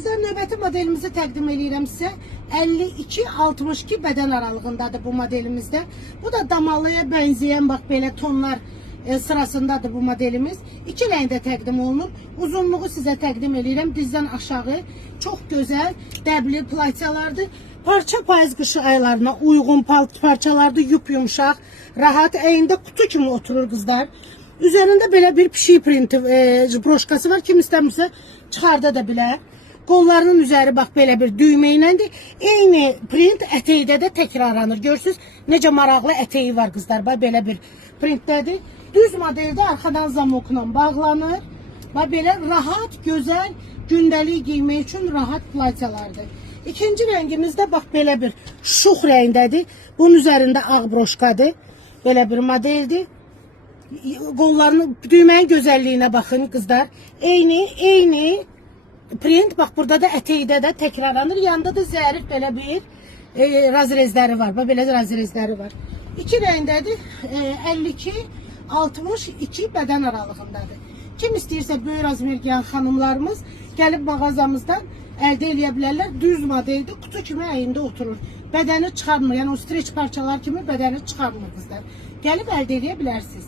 Sizə növbəti modelimizi təqdim edirəm sizə. 52-62 bədən aralığındadır bu modelimizdə. Bu da damalıya bənzəyən bax belə tonlar sırasındadır bu modelimiz. İki rəngdə təqdim olunur. Uzunluğu sizə təqdim edirəm. Dizdən aşağı çox gözəl dəbli platyalardır. Parça payız qışı aylarına uyğun parçalardır. Yumşaq, rahat, əyində kutu kimi oturur qızlar. Üzərində belə bir pişik printi broşkası var. Kim istəmirsə çıxarda da bilər. Qollarının üzəri bax belə bir düymə iləndir. Eyni print ətəkdə də təkrarlanır. Görürsünüz necə maraqlı ətəyi var qızlar. Bax belə bir printdədir. Düz modeldə arxadan zamokla bağlanır. Bax belə rahat, gözəl, gündəlik giymək üçün rahat platyalardır. İkinci rəngimiz də bax belə bir şux rəngdədir. Bunun üzərində ağ broşkadır. Belə bir modeldir. Qollarının, düyməyin gözəlliyinə baxın qızlar. Eyni print, bax burada da ətəkdə də təkrarlanır. Yanında da zərif belə bir razrezləri var. Bax belə razrezləri var. İki rəngdədir. 52-62 bədən aralığındadır. Kim istəyirsə böyük razmer giyən xanımlarımız gəlib mağazamızdan əldə edə bilərlər. Düz modeldir. Kutu kimi əyində oturur. Bədəni çıxarmır. Yəni o streç parçalar kimi bədəni çıxarmır qızlar. Gəlib əldə edə bilərsiniz.